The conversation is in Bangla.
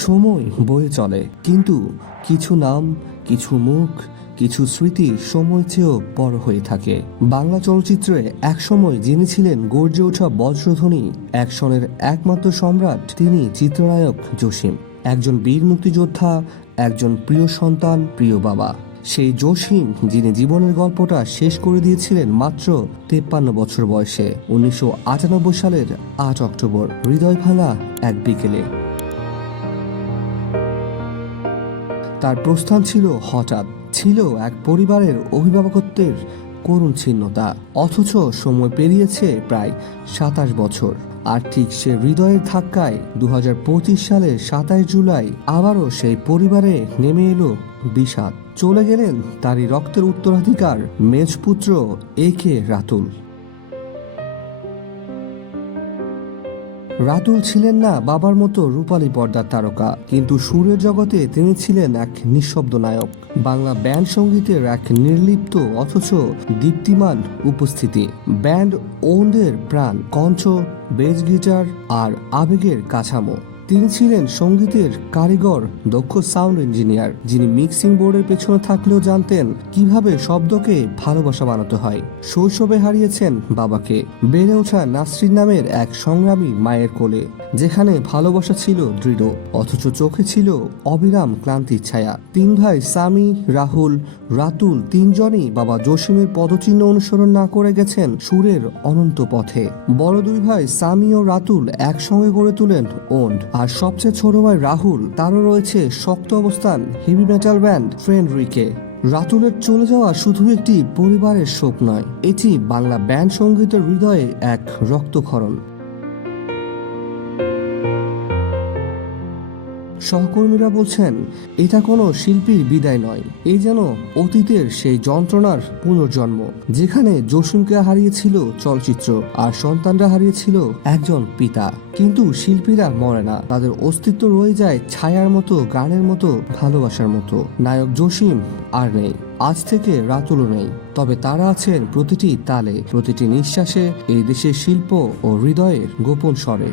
সময় বয়ে চলে, কিন্তু কিছু নাম, কিছু মুখ, কিছু স্মৃতি সময় চেয়েও বড় হয়ে থাকে। বাংলা চলচ্চিত্রে একসময় যিনি ছিলেন গর্জে ওঠা বজ্রধ্বনি, অ্যাকশনের একমাত্র সম্রাট, তিনি চিত্রনায়ক জসিম। একজন বীর মুক্তিযোদ্ধা, একজন প্রিয় সন্তান, প্রিয় বাবা। সেই জসিম যিনি জীবনের গল্পটা শেষ করে দিয়েছিলেন মাত্র 53 বছর বয়সে, 1998 সালের 8 অক্টোবর, হৃদয় ভাঙা এক বিকেলে। তার প্রস্থান ছিল হঠাৎ, ছিল এক পরিবারের অভিভাবকত্বের করুণ ছিন্নতা। অথচ সময় পেরিয়েছে প্রায় 27 বছর, আর ঠিক সে হৃদয়ের ধাক্কায় 2025 সালের 27 জুলাই আবারও সেই পরিবারে নেমে এলো বিষাদ। চলে গেলেন তারই রক্তের উত্তরাধিকার, মেজপুত্র AK রাতুল। রাতুল ছিলেন না বাবার মতো রূপালী পর্দার তারকা, কিন্তু সুরের জগতে তিনি ছিলেন এক নিঃশব্দ নায়ক। বাংলা ব্যান্ড সঙ্গীতের এক নির্লিপ্ত অথচ দীপ্তিমান উপস্থিতি। ব্যান্ড ওনদের প্রাণ, কণ্ঠ, বেস গিটার আর আবেগের কাঠামো। তিনি ছিলেন সঙ্গীতের কারিগর, দক্ষ সাউন্ড ইঞ্জিনিয়ার, যিনি মিক্সিং বোর্ডের পেছনে থাকলেও জানতেন কিভাবে শব্দকে ভালোবাসা বানাতে হয়। শৈশবে হারিয়েছেন বাবাকে, বেড়ে ওঠা নাসরিন নামের এক সংগ্রামী মায়ের কোলে, যেখানে ভালোবাসা ছিল দৃঢ়, অথচ চোখে ছিল অবিরাম ক্লান্তির ছায়া। 3 ভাই সামি, রাহুল, রাতুল, তিনজনই বাবা জসিমের পদচিহ্ন অনুসরণ না করে গেছেন সুরের অনন্ত পথে। বড় 2 ভাই সামি ও রাতুল একসঙ্গে গড়ে তোলেন ওন্ড, আর সবচেয়ে ছোট ভাই রাহুল, তারও রয়েছে শক্ত অবস্থান হেভি মেটাল ব্যান্ড ফ্রেন্ড রিকে। রাতুলের চলে যাওয়া শুধু একটি পরিবারের শোক নয়, এটি বাংলা ব্যান্ড সঙ্গীতের হৃদয়ে এক রক্তক্ষরণ। সহকর্মীরা বলছেন, এটা কোনো শিল্পীর বিদায় নয়, এই যেন অতীতের সেই যন্ত্রণার পুনর্জন্ম, যেখানে জসিমকে হারিয়েছিল চলচ্চিত্র আর সন্তানরা হারিয়েছিল একজন পিতা। কিন্তু শিল্পীরা মরে না, তাদের অস্তিত্ব রয়ে যায় ছায়ার মতো, গানের মতো, ভালোবাসার মতো। নায়ক জসিম আর নেই, আজ থেকে রাতুলও নেই, তবে তারা আছেন প্রতিটি তালে, প্রতিটি নিঃশ্বাসে, এই দেশের শিল্প ও হৃদয়ের গোপন স্বরে।